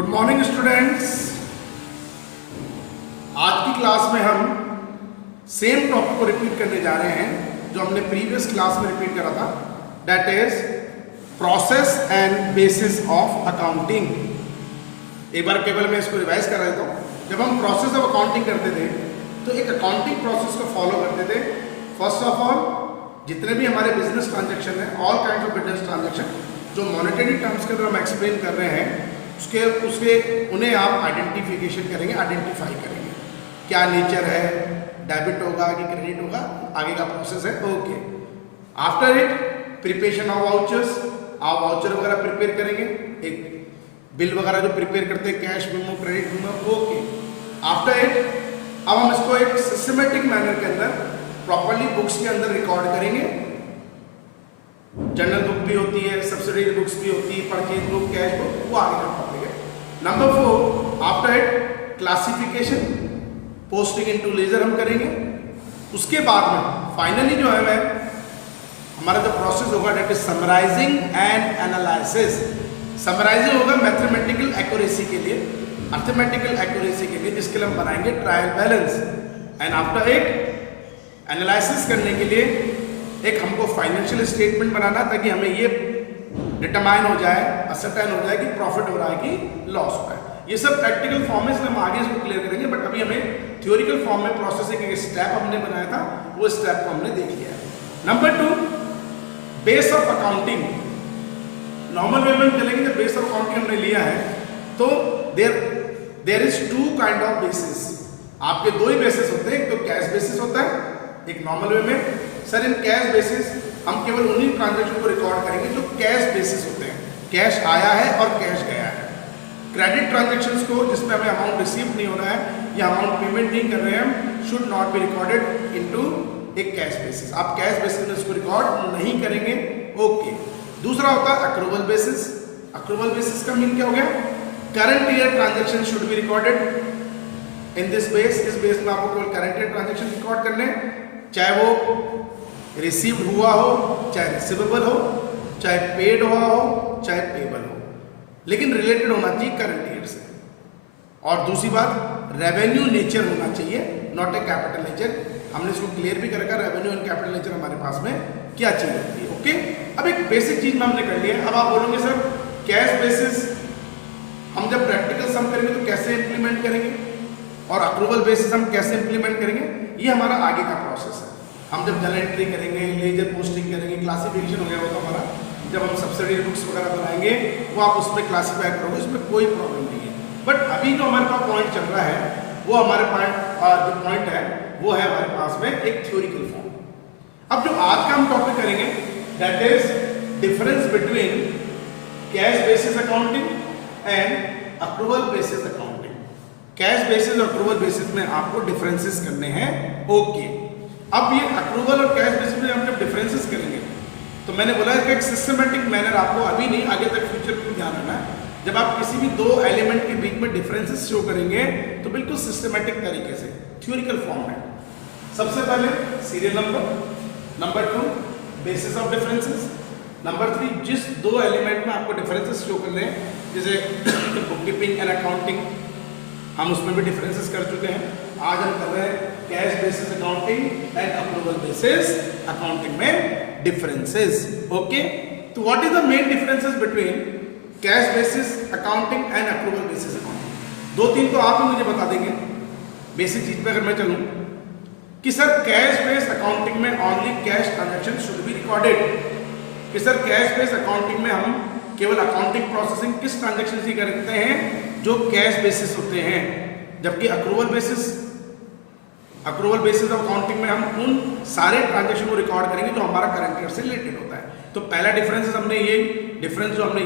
Good morning students. आज की class में हम सेम टॉपिक को रिपीट करने जा रहे हैं जो हमने प्रीवियस क्लास में रिपीट करा था, that is process and bases of accounting. एक बार केवल मैं इसको रिवाइज कर रहा था। जब हम प्रोसेस ऑफ अकाउंटिंग करते थे तो एक अकाउंटिंग प्रोसेस को फॉलो करते थे। फर्स्ट ऑफ ऑल जितने भी हमारे बिजनेस ट्रांजेक्शन है, all kind of business transaction जो मॉनेटरी टर्म्स के अंदर हम एक्सप्लेन कर रहे हैं, उसके उन्हें आप आइडेंटिफिकेशन करेंगे, आइडेंटिफाई करेंगे क्या नेचर है, डेबिट होगा कि क्रेडिट होगा, आगे का प्रोसेस है। Okay, after it preparation of vouchers, आप वाउचर वगैरह प्रिपेयर करेंगे, एक बिल वगैरह जो प्रिपेयर करते हैं, cash memo, credit memo. Okay, after it अब हम इसको एक सिस्टमेटिक मैनर के अंदर प्रॉपर्ली बुक्स के अंदर रिकॉर्ड करेंगे। जनरल बुक भी होती है, सब्सिडरी बुक्स भी होती है, परचेज बुक, कैश बुक, वो आगे का टॉपिक है। Number 4, after it classification, posting into ledger हम करेंगे। उसके बाद में फाइनली जो है हमारा जो प्रोसेस होगा that is summarizing and analysis. Summarizing होगा मैथमेटिकल एक्यूरेसी के लिए, अर्थमेटिकल एक्यूरेसी के लिए, जिसके लिए हम बनाएंगे trial balance. And after it analysis करने के लिए एक हमको फाइनेंशियल स्टेटमेंट बनाना, ताकि हमें ये डिटरमाइन हो जाए, असर्टेन हो जाए कि प्रॉफिट हो रहा है कि लॉस हो रहा है। ये सब प्रैक्टिकल फॉर्म में, इसलिए हम आगे इसको क्लियर करेंगे, बट अभी हमें थ्योरिकल फॉर्म में प्रोसेसिंग एक स्टेप हमने बनाया था, वो स्टेप को हमने देख लिया है। Number 2, base of accounting. Normal way में हम चलेंगे, जब बेस ऑफ अकाउंटिंग हमने लिया है तो there is 2 kind of basis. आपके 2 ही बेसिस होते हैं, एक तो कैश बेसिस होता है, एक नॉर्मल वे में। सर इन कैश बेसिस हम केवल उन्हीं ट्रांजैक्शन को रिकॉर्ड करेंगे जो कैश बेसिस होते हैं, कैश आया है और कैश गया है। क्रेडिट ट्रांजैक्शंस को, जिसमें हमें अमाउंट रिसीव नहीं होना है या अमाउंट पेमेंट नहीं कर रहे हैं, should not be recorded into एक कैश बेसिस। आप कैश बेसिस में इसको रिकॉर्ड नहीं करेंगे। ओके, दूसरा होता है अक्रूवल बेसिस। अक्रूवल बेसिस का मीन क्या हो गया? Current year transaction should be recorded in this base. इस बेस में आपको केवल करंट ईयर ट्रांजैक्शन रिकॉर्ड करने, चाहे वो रिसीव्ड हुआ हो, चाहे रिसीवेबल हो, चाहे पेड हुआ हो, चाहे पेबल हो, लेकिन रिलेटेड होना चाहिए करंट ईयर से। और दूसरी बात, रेवेन्यू नेचर होना चाहिए, नॉट ए कैपिटल नेचर। हमने इसको क्लियर भी कर रखा, रेवेन्यू एंड कैपिटल नेचर हमारे पास में क्या चीज होती है। ओके, अब एक बेसिक चीज में हमने कर लिया। अब आप बोलोगे सर कैश बेसिस हम जब प्रैक्टिकल सम करेंगे तो कैसे इंप्लीमेंट करेंगे, और अप्रूवल बेसिस हम कैसे इंप्लीमेंट करेंगे, ये हमारा आगे का प्रोसेस है। हम जब जर्नल एंट्री करेंगे, लेजर पोस्टिंग करेंगे, क्लासिफिकेशन हो गया होगा हमारा, जब हम सब्सिडरी बुक्स वगैरह बनाएंगे वो आप उसमें क्लासीफाई करोगे, उसमें कोई प्रॉब्लम नहीं है। बट अभी जो हमारे पास पॉइंट चल रहा है वो हमारे जो पॉइंट है वो है हमारे पास में एक थ्योरिकल फॉर्म। अब जो आज का हम टॉपिक करेंगे that is difference between cash basis accounting and accrual basis accounting. Cash basis और अक्रूवल बेसिस में आपको डिफरेंसेस करने हैं। ओके, अब ये अक्रूवल और कैश बेसिस में हम जब डिफरेंसेस करेंगे तो मैंने बोला है कि एक सिस्टमेटिक मैनर, आपको अभी नहीं आगे तक फ्यूचर में ध्यान रखना है। जब आप किसी भी 2 एलिमेंट के बीच में डिफरेंसेस शो करेंगे तो बिल्कुल सिस्टमेटिक तरीके से, थ्योरिकल फॉर्म में। सबसे पहले serial number, number 2 basis of differences, number 3 जिस 2 एलिमेंट में आपको डिफरेंसेस शो करने हैं, जैसे बुक कीपिंग एंड अकाउंटिंग, हम उसमें भी डिफरेंसेस कर चुके हैं। आज हम कर रहे हैं cash basis accounting and approval basis accounting में डिफरेंसेस। ओके, तो what is the main differences between cash basis accounting and approval basis accounting? 2-3 तो आप ही मुझे बता देंगे बेसिक चीज पे। अगर मैं चलूं कि सर कैश बेस अकाउंटिंग में only cash transaction should be recorded, कि सर कैश बेस अकाउंटिंग में हम केवल अकाउंटिंग प्रोसेसिंग किस ट्रांजैक्शन की करते हैं जो कैश बेसिस होते हैं, जबकि अक्रूवल बेसिस ऑफ अकाउंटिंग में हम उन सारे ट्रांजैक्शन को रिकॉर्ड करेंगे जो हमारा करंट ईयर से रिलेटेड होता है। तो पहला डिफरेंस हमने ये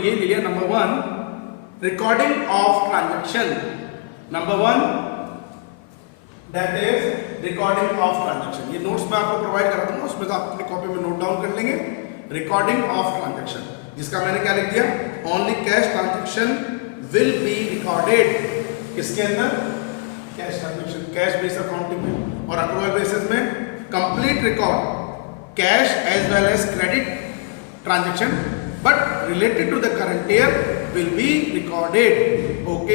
ले लिया। Number 1 recording of transaction, number 1 that is recording of transaction. ये नोट्स मैं आपको प्रोवाइड करा दूंगा, उसमें आप अपनी कॉपी में नोट डाउन कर लेंगे। रिकॉर्डिंग ऑफ ट्रांजैक्शन, जिसका मैंने क्या लिख दिया, only cash transaction will be recorded. किसके अंदर? Cash transaction, cash base accounting में। और अक्रूवल बेसिस में complete record cash as well as credit transaction, but related to the current year will be recorded. Okay.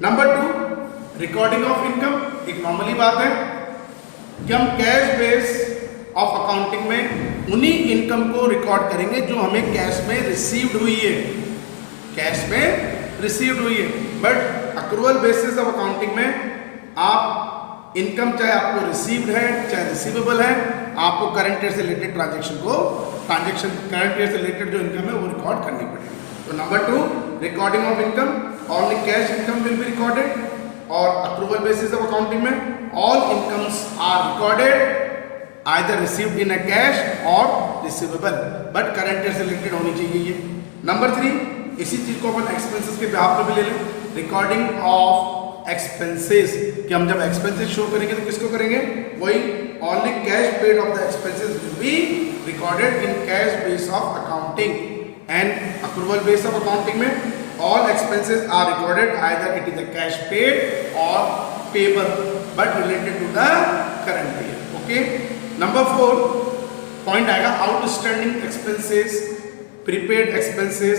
Number 2 recording of income. एक normally बात है कि हम कैश बेस ऑफ अकाउंटिंग में उन्हीं इनकम को रिकॉर्ड करेंगे जो हमें कैश में रिसीव्ड हुई है, कैश में रिसीव्ड हुई है। But accrual basis of accounting में आप इनकम चाहे आपको रिसीव्ड है चाहे रिसीवेबल है, आपको करंट ईयर से रिलेटेड करंट ईयर से रिलेटेड जो इनकम है वो रिकॉर्ड करनी पड़ेगी। तो number 2 recording of income, only cash income will be recorded. और अक्रूवल बेसिस ऑफ अकाउंटिंग में all incomes are recorded either received in a cash or receivable, but current year से related होनी चाहिए ये। नंबर 3 इसी चीज को अपन एक्सपेंसेस के बिहाफ पे भी ले लें, रिकॉर्डिंग ऑफ एक्सपेंसेस, कि हम जब एक्सपेंसेस शो करेंगे तो किसको करेंगे, वही only cash paid of the expenses will be recorded in cash base of accounting. And accrual base of accounting में all expenses are recorded either it is a cash paid or payable but related to the current year. Okay. Number 4 point आएगा outstanding expenses, prepaid expenses,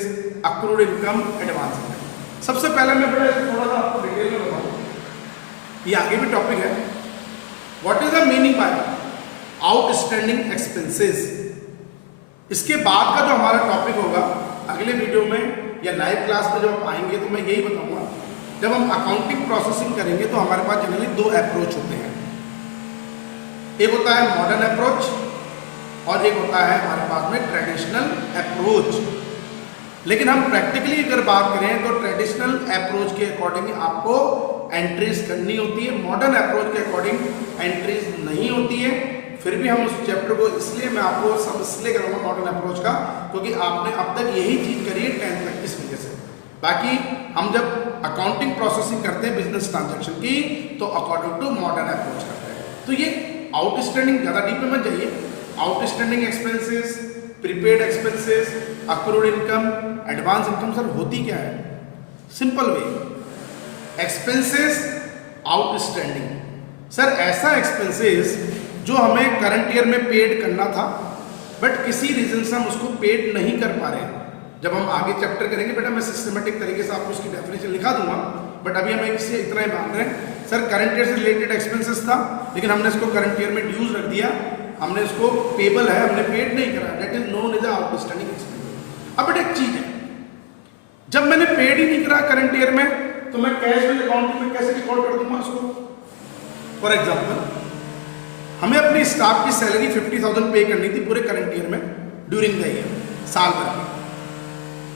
accrued income, advance income। सबसे पहले मैं थोड़ा सा आपको detail में बताऊं, ये आगे भी टॉपिक है। What is the meaning by outstanding expenses? इसके बाद का जो हमारा टॉपिक होगा अगले वीडियो में या लाइव क्लास में जब आप आएंगे तो मैं यही बताऊंगा। जब हम अकाउंटिंग प्रोसेसिंग करेंगे तो हमारे पास जनरली 2 अप्रोच होते हैं, एक होता है मॉडर्न अप्रोच और एक होता है हमारे पास में ट्रेडिशनल अप्रोच। लेकिन हम प्रैक्टिकली अगर बात करें तो ट्रेडिशनल अप्रोच के अकॉर्डिंग आपको एंट्रीज करनी होती है, मॉडर्न अप्रोच के अकॉर्डिंग एंट्रीज नहीं होती है। फिर भी हम उस चैप्टर को इसलिए मैं आपको सब इसलिए करूँगा मॉडर्न अप्रोच का, क्योंकि आपने अब तक यही चीज़ करी है 10th तक इस वजह से। बाकी हम जब अकाउंटिंग प्रोसेसिंग करते हैं बिजनेस ट्रांजैक्शन की तो अकॉर्डिंग टू मॉडर्न अप्रोच करते हैं। तो ये आउटस्टैंडिंग ज़्यादा डीप में मत जाइए, outstanding expenses, prepaid expenses, accrued income, advance income sir होती क्या है? Simple way, expenses outstanding sir ऐसा एक्सपेंसेस जो हमें करंट ईयर में पेड करना था बट किसी रीजन से हम उसको पेड नहीं कर पा रहे हैं। जब हम आगे चैप्टर करेंगे बेटा मैं सिस्टमेटिक तरीके से आपको उसकी डेफिनेशन लिखा दूंगा, बट अभी हम इससे इतना ही मान रहे हैं सर करंट ईयर से रिलेटेड एक्सपेंसेस था लेकिन हमने इसको करंट ईयर में ड्यूज रख दिया, हमने इसको पेबल है, हमने पेड नहीं करा, that is known as outstanding expenses. अब बेटा एक चीज है, जब मैंने पेड ही नहीं करा करंट ईयर में तो मैं कैश में अकाउंटिंग में कैसे रिकॉर्ड कर दूंगा उसको? फॉर एग्जाम्पल हमें अपनी स्टाफ की सैलरी 50,000 पे करनी थी पूरे करंट ईयर में ड्यूरिंग द ईयर, साल भर में,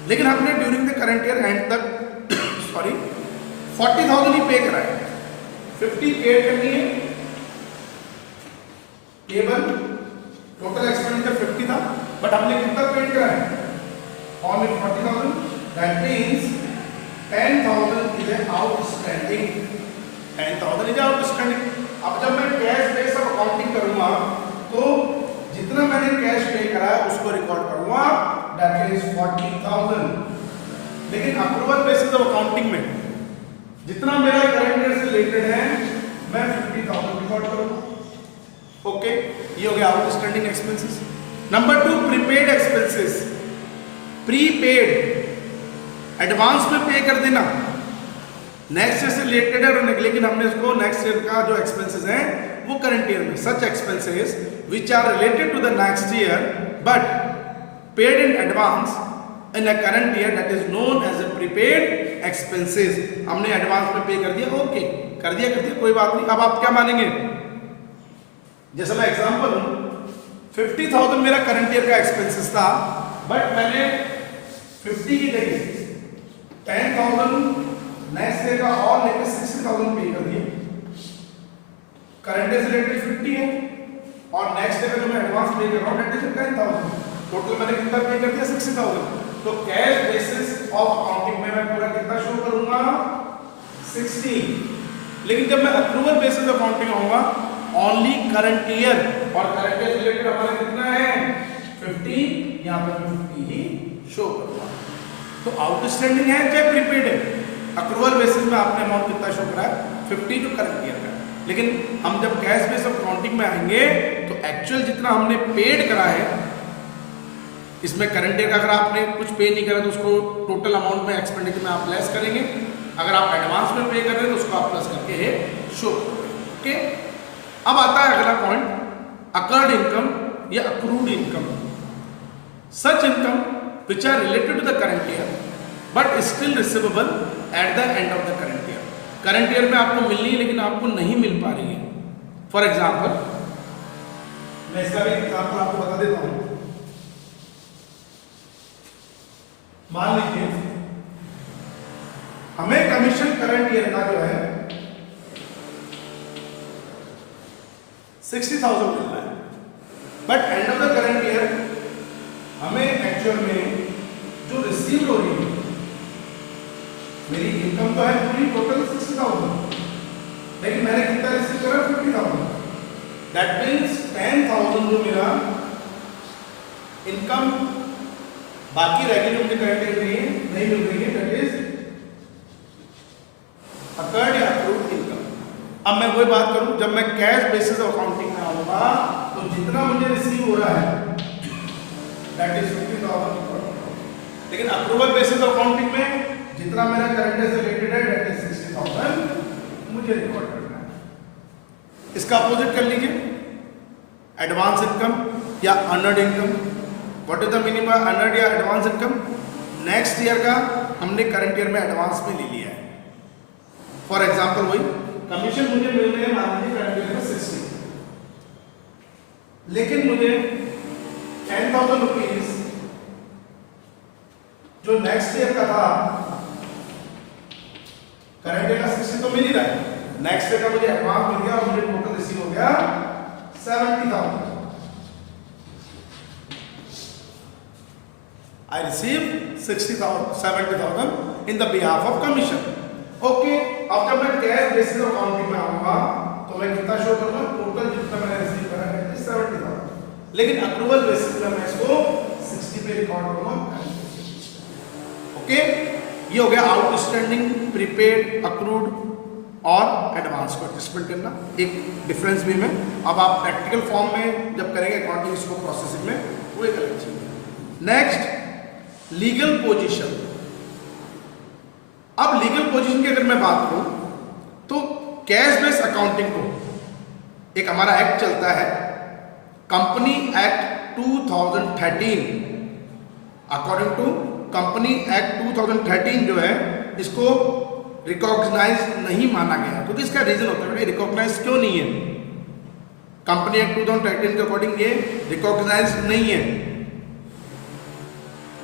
लेकिन हमने during the current year and तक 40,000 ही पे कराए, 50 पे करनी है केवल, टोटल एक्सपेंडिचर 50 था बट हमने कितना पे कराया? Only 40,000, that means 10,000 is outstanding, 10,000 is outstanding. अब जब मैं कैश बेस ऑफ अकाउंटिंग करूंगा तो जितना मैंने कैश पे कराया उसको रिकॉर्ड करूंगा, दैट इज 40,000। लेकिन अक्रूवल बेसिस ऑफ अकाउंटिंग में जितना मेरा करंट ईयर से रिलेटेड है मैं 50,000 रिकॉर्ड करूंगा। ओके, ये हो गया outstanding expenses. Number 2 prepaid expenses, prepaid advance में पे कर देना, नेक्स्ट ईयर से रिलेटेड है लेकिन हमने इसको नेक्स्ट ईयर का जो एक्सपेंसेस हैं वो करंट ईयर में, such expenses which are related to the next year but paid in advance in a current year that is known as a prepaid expenses. हमने एडवांस में पे कर दिया, okay कर दिया कोई बात नहीं। अब आप क्या मानेंगे, जैसे मैं एग्जांपल हूं 50,000 मेरा करंट ईयर का एक्सपेंसेस था बट मैंने 50 की जगह 10,000 नेक्स्ट ईयर का और लेकर 60,000 पे कर दिए, करंट ईयर से रिलेटेड 50 है और नेक्स्ट ईयर का जो मैं एडवांस पे कर रहा हूं दैट इज 10,000, टोटल मैंने कितना पे कर दिया? 60,000। तो कैश बेसिस ऑफ अकाउंटिंग में मैं पूरा कितना शो करूंगा? 60। लेकिन जब मैं अक्रूवल बेसिस ऑफ अकाउंटिंग आऊंगा ओनली करंट ईयर, और करंट ईयर रिलेटेड हमारा कितना है? 50, यहां पर 50 ही शो करूंगा। तो आउटस्टैंडिंग है चाहे प्रीपेड है, अक्रूवल बेसिस में आपने अमाउंट कितना शो करा है? 50 जो करंट ईयर का। लेकिन हम जब कैश बेस ऑफ अकाउंटिंग में आएंगे तो एक्चुअल जितना हमने पेड करा है इसमें करंट ईयर का अगर आपने कुछ पे नहीं करा तो उसको टोटल अमाउंट में एक्सपेंडिचर में आप लेस करेंगे, अगर आप एडवांस में पे कर रहे हैं तो उसको आप प्लस करके शो करोगे। ओके, अब आता है अगला पॉइंट, अकर्ड इनकम या accrued income. Such income which are related to the current year but still receivable at the end of the current year. Current year में आपको मिलनी है लेकिन आपको नहीं मिल पा रही है। फॉर एग्जाम्पल, मैं इसका भी एग्जाम्पल आपको बता देता हूं। मान लीजिए हमें कमीशन करंट ईयर का जो है 60,000 मिल रहा है, but and of the current year हमें एक्चुअल में जो रिसीव हो रही है, मेरी इनकम तो है पूरी टोटल 60,000, लेकिन मैंने कितना रिसीव करा 50,000। दैट मीन्स 10,000 जो मेरा इनकम बाकी रेगुलर मुझे करंट ईयर में नहीं मिल रही है, दैट इज अकर्ड या अक्रूड इनकम। अब मैं वही बात करूं, जब मैं कैश बेसिस अकाउंटिंग में आऊंगा तो जितना मुझे रिसीव हो रहा है दैट इज 50,000, लेकिन अप्रूवल बेसिस अकाउंटिंग में जितना मेरा करंट से रिलेटेड है दैट इज 60,000 मुझे रिकॉर्ड करना है। इसका अपोजिट कर लीजिए, एडवांस इनकम या earned income. What is the meaning bye earned या एडवांस इनकम? नेक्स्ट ईयर का हमने करंट ईयर में एडवांस में ले लिया है। फॉर एग्जाम्पल, वही कमीशन मुझे मिल रहे हैं मान लीजिए करंट ईयर में 60, लेकिन मुझे 10,000 रुपीज जो नेक्स्ट ईयर का था, करंट ईयर का 60 तो मिल ही रहा है, नेक्स्ट ईयर का मुझे एडवांस मिल गया और मुझे टोटल रिसीव हो गया 70,000। I received 70,000 in the behalf of commission. Okay, अब जब मैं कैश बेसिस अकाउंटिंग में आऊंगा तो मैं कितना शो करूंगा? टोटल जितना मैंने रिसीव करा है 70,000, लेकिन अप्रूवल बेसिस में मैं इसको 60 पे रिकॉर्ड करूंगा। ओके, ये हो गया आउटस्टैंडिंग, प्रीपेड, अक्रूड और एडवांस को एडजस्टमेंट करना, एक डिफरेंस भी में। अब आप प्रैक्टिकल फॉर्म में जब करेंगे अकाउंटिंग इसको प्रोसेसिंग में, वो एक अलग चीज है। Next, legal position. अब लीगल पोजीशन की अगर मैं बात करूं तो कैश बेस अकाउंटिंग को एक हमारा एक्ट चलता है, company act 2013। According to company act 2013 जो है इसको रिकॉग्नाइज नहीं माना गया, क्योंकि इसका रीजन होता है रिकॉग्नाइज क्यों नहीं है। कंपनी एक्ट 2013 के अकॉर्डिंग ये रिकॉग्नाइज नहीं है।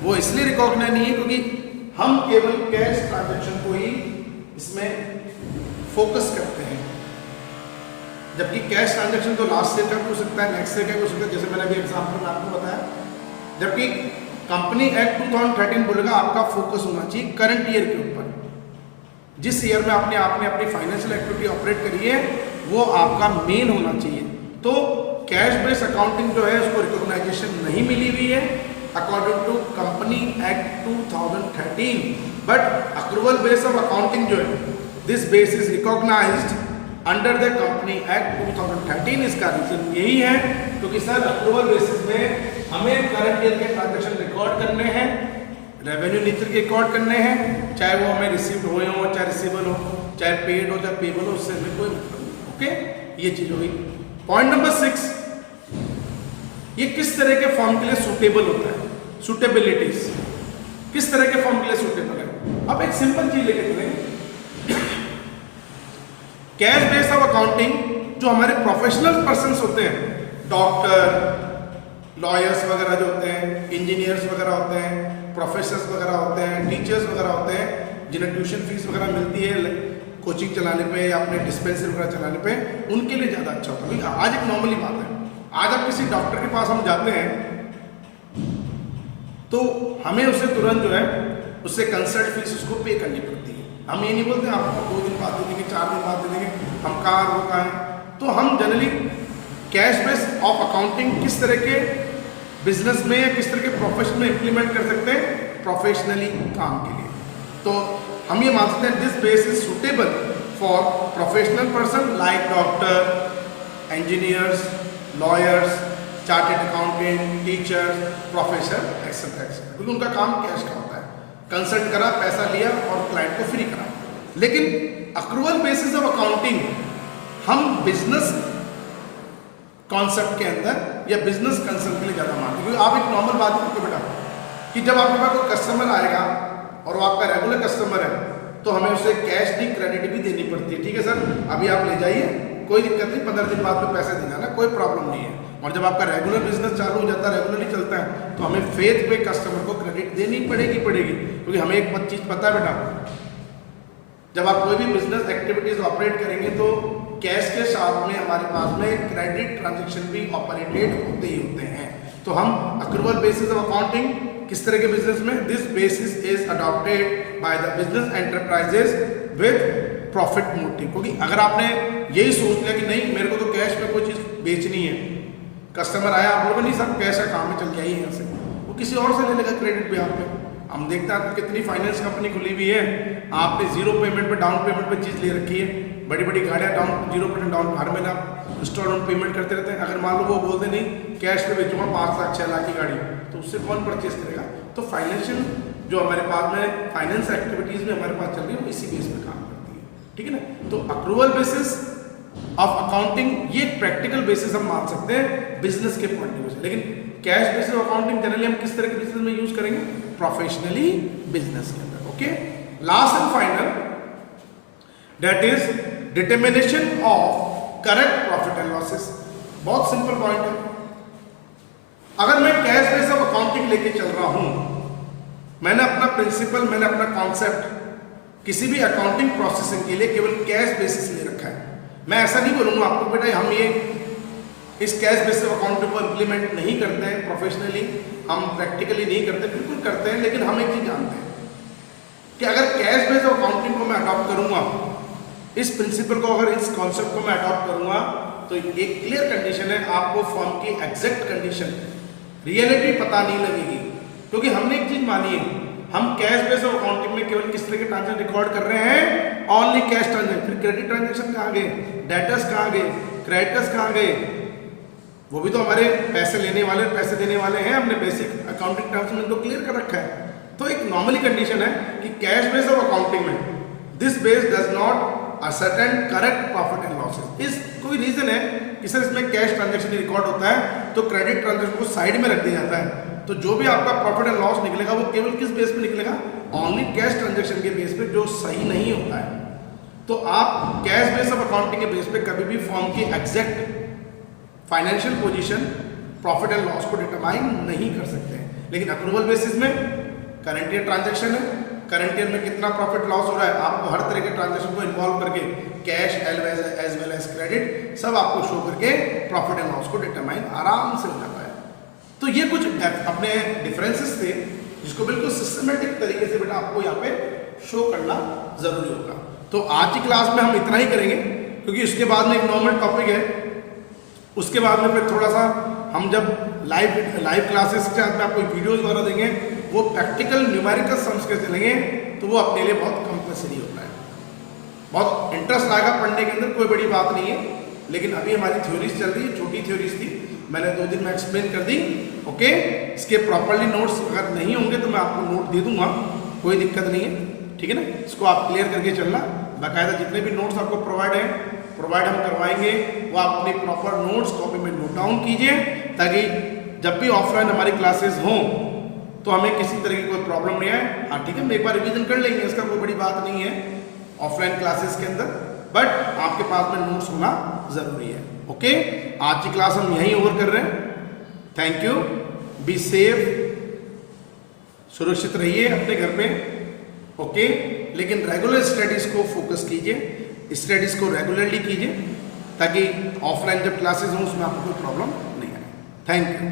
वो इसलिए रिकॉग्नाइज नहीं है क्योंकि हम केवल कैश ट्रांजैक्शन को ही इसमें फोकस करते हैं, जबकि कैश ट्रांजैक्शन तो लास्ट ईयर का भी हो सकता है, नेक्स्ट ईयर का भी हो सकता है, जैसे मैंने अभी एग्जाम्पल में आपको बताया। जबकि कंपनी एक्ट 2013 बोलेगा आपका फोकस होना चाहिए करंट ईयर के ऊपर, जिस ईयर में आपने अपनी फाइनेंशियल एक्टिविटी ऑपरेट करी है वो आपका मेन होना चाहिए। तो कैश बेस अकाउंटिंग जो है उसको रिकॉग्नाइजेशन नहीं मिली हुई है according to company act 2013, but accrual base of accounting जो है this base is recognized under the company act 2013। इसका रीजन यही है क्योंकि सर अक्रूवल बेसिस में हमें करंट ईयर के ट्रांजैक्शन रिकॉर्ड करने हैं, रेवेन्यू नेचर के रिकॉर्ड करने हैं, चाहे वो हमें रिसीव्ड हुए हो, चाहे रिसीवेबल हो, चाहे पेड हो, चाहे पेबल हो, उससे हमें कोई मतलब नहीं। ओके, ये चीज होगी। पॉइंट नंबर 6, ये किस तरह के फॉर्म के लिए सूटेबल होता है, सूटेबिलिटीज किस तरह के फॉर्म के लिए सूटेबल है। अब एक सिंपल चीज लेके चलेंगे, कैश बेस ऑफ अकाउंटिंग जो हमारे प्रोफेशनल पर्संस होते हैं, डॉक्टर, लॉयर्स वगैरह जो होते हैं, इंजीनियर्स वगैरह होते हैं, प्रोफेसर्स वगैरह होते हैं, टीचर्स वगैरह होते हैं, जिन्हें ट्यूशन फीस वगैरह मिलती है कोचिंग चलाने पे या अपने डिस्पेंसरी वगैरह चलाने पे, उनके लिए ज़्यादा अच्छा होता है। आज एक नॉर्मली बात है, आज आप किसी डॉक्टर के पास हम जाते हैं तो हमें उसे तुरंत जो है उससे कंसल्ट फीस उसको पे करनी पड़ती है। हम ये नहीं बोलते आपको 2 दिन बाद दे देंगे, 4 दिन बाद दे देंगे, हम कहाँ रोका है। तो हम generally cash base of accounting किस तरह के बिजनेस में या किस तरह के प्रोफेशन में इंप्लीमेंट कर सकते हैं, प्रोफेशनली काम के लिए। तो हम ये मान सकते हैं this base is suitable for professional person like doctor, engineers, lawyers, chartered accountant, teacher, professor etcetera etcetera, क्योंकि उनका काम कैश का होता है। कंसल्ट करा, पैसा लिया और क्लाइंट को फ्री करा। लेकिन अक्रूवल बेसिस ऑफ अकाउंटिंग हम बिजनेस कॉन्सेप्ट के अंदर या बिजनेस कंसर्न के लिए ज़्यादा मानते हैं। क्योंकि आप एक नॉर्मल बात करते बेटा कि जब आपके पास कोई कस्टमर आएगा और वो आपका रेगुलर कस्टमर है तो हमें उसे कैश भी क्रेडिट भी देनी पड़ती है। ठीक है सर, अभी आप ले जाइए, कोई दिक्कत नहीं, 15 दिन बाद में पैसे दे जाना, कोई प्रॉब्लम नहीं है। और जब आपका रेगुलर बिजनेस चालू हो जाता है, रेगुलरली चलता है, तो हमें फेथ पे कस्टमर को क्रेडिट देनी पड़ेगी। क्योंकि हमें एक चीज़ पता है बेटा, जब आप कोई भी बिजनेस एक्टिविटीज ऑपरेट करेंगे तो कैश के साथ में हमारे पास में क्रेडिट ट्रांजैक्शन भी ऑपरेटेड होते ही होते हैं। तो हम अक्रूवल बेसिस ऑफ अकाउंटिंग किस तरह के बिजनेस में, this basis is adopted by the business enterprises with profit motive. क्योंकि अगर आपने यही सोच लिया कि नहीं मेरे को तो कैश में कोई चीज़ बेचनी है, कस्टमर आया, आप बोलोगे नहीं सर कैश है काम में, चल जाइए यहाँ से, वो किसी और से ले लेगा क्रेडिट पे। आप पे हम देखते हैं कितनी फाइनेंस कंपनी खुली हुई है, आपने 0 पेमेंट पे, डाउन पेमेंट पे चीज़ ले रखी है, बड़ी बड़ी गाड़ियाँ डाउन 0% डाउन, हर महीने आप इंस्टॉलमेंट पेमेंट करते रहते हैं। अगर मान लो वो बोलते नहीं कैश पे बेचूंगा 5 लाख 6 लाख की गाड़ी, तो उससे कौन परचेज करेगा। तो फाइनेंशियल जो हमारे पास में फाइनेंस एक्टिविटीज़ में हमारे पास चल रही है वो इसी बेस पे काम करती है। ठीक है ना, तो अक्रूवल बेसिस ऑफ अकाउंटिंग ये प्रैक्टिकल बेसिस हम मान सकते हैं बिजनेस के पॉइंट ऑफ व्यू से। लेकिन cash basis of accounting generally हम किस तरह के बिजनेस में यूज करेंगे, प्रोफेशनली बिजनेस के अंदर। Okay, last and final that is determination of correct profit and losses. बहुत सिंपल पॉइंट है, अगर मैं कैश बेस ऑफ अकाउंटिंग लेके चल रहा हूं, मैंने अपना प्रिंसिपल, मैंने अपना कॉन्सेप्ट किसी भी अकाउंटिंग प्रोसेसिंग के लिए केवल कैश बेसिस ले रखा है। मैं ऐसा नहीं बोलूँगा आपको बेटा हम ये इस कैश बेसिस ऑफ अकाउंटिंग को इम्प्लीमेंट नहीं करते हैं प्रोफेशनली, हम प्रैक्टिकली नहीं करते, बिल्कुल करते हैं। लेकिन हम एक चीज़ जानते हैं कि अगर कैश बेसिस ऑफ अकाउंटिंग को मैं अडॉप्ट करूँगा, इस प्रिंसिपल को, अगर इस कॉन्सेप्ट को मैं अडॉप्ट करूँगा, तो एक क्लियर कंडीशन है, आपको फर्म की एग्जैक्ट कंडीशन, रियलिटी पता नहीं लगेगी। क्योंकि हमने एक चीज़ मानी है, हम कैश बेस ऑफ अकाउंटिंग में केवल किस तरह के ट्रांजेक्शन रिकॉर्ड कर रहे हैं, ओनली कैश ट्रांजेक्शन। फिर क्रेडिट ट्रांजेक्शन कहाँ गए, डेटर्स कहाँ गए, क्रेडिटर्स कहाँ गए, वो भी तो हमारे पैसे लेने वाले पैसे देने वाले हैं। हमने बेसिक अकाउंटिंग टर्म्स में तो क्लियर कर रखा है। तो एक नॉर्मली कंडीशन है कि कैश बेस ऑफ अकाउंटिंग में this base does not ascertain correct profit and losses. इस कोई रीजन है कि सर इसमें कैश ट्रांजेक्शन रिकॉर्ड होता है तो क्रेडिट ट्रांजेक्शन को साइड में रख दिया जाता है। तो जो भी आपका प्रॉफिट एंड लॉस निकलेगा वो केवल किस बेस पे निकलेगा, ओनली कैश ट्रांजेक्शन के बेस पे, जो सही नहीं होता है। तो आप कैश बेस ऑफ अकाउंटिंग के बेस पे कभी भी फर्म की exact financial position, profit and loss को डिटरमाइन नहीं कर सकते हैं। लेकिन अक्रूवल बेसिस में करंट ईयर ट्रांजेक्शन है, करंट ईयर में कितना प्रॉफिट लॉस हो रहा है, आपको हर तरह के ट्रांजेक्शन को इन्वॉल्व करके cash as well as credit सब आपको शो करके प्रॉफिट एंड लॉस को डिटरमाइन आराम से हो जाता है। तो ये कुछ अपने डिफरेंसेस थे जिसको बिल्कुल सिस्टमेटिक तरीके से बेटा आपको यहाँ पे शो करना जरूरी होगा। तो आज की क्लास में हम इतना ही करेंगे, क्योंकि उसके बाद में एक नॉर्मल टॉपिक है, उसके बाद में फिर थोड़ा सा हम जब लाइव क्लासेस के साथ में आपको वीडियोज वगैरह देंगे, वो प्रैक्टिकल न्यूमेरिकल सम्स के चलेंगे, तो वो अपने लिए बहुत कंपल्सरी होता है। बहुत इंटरेस्ट आएगा पढ़ने के अंदर, कोई बड़ी बात नहीं है। लेकिन अभी हमारी थ्योरीज चल रही है, छोटी थ्योरीज थी, मैंने 2 दिन में एक्सप्लेन कर दी। ओके, इसके प्रॉपरली नोट्स अगर नहीं होंगे तो मैं आपको नोट दे दूंगा, कोई दिक्कत नहीं है। ठीक है ना, इसको आप क्लियर करके चलना। बाकायदा जितने भी नोट्स आपको प्रोवाइड हम करवाएंगे, वो आप अपने प्रॉपर नोट्स कॉपी में नोट डाउन कीजिए, ताकि जब भी ऑफलाइन हमारी क्लासेस हों तो हमें किसी तरह की कोई प्रॉब्लम नहीं आए। हाँ ठीक है, हम एक बार रिवीजन कर लेंगे, इसका कोई बड़ी बात नहीं है ऑफलाइन क्लासेस के अंदर, बट आपके पास में नोट्स होना जरूरी है। ओके, आज की क्लास हम यहीं ओवर कर रहे हैं। थैंक यू, बी सेफ, सुरक्षित रहिए अपने घर में। ओके, लेकिन रेगुलर स्टडीज को फोकस कीजिए, स्टडीज को रेगुलरली कीजिए, ताकि ऑफलाइन जब क्लासेस हों उसमें आपको कोई प्रॉब्लम नहीं आए। Thank you.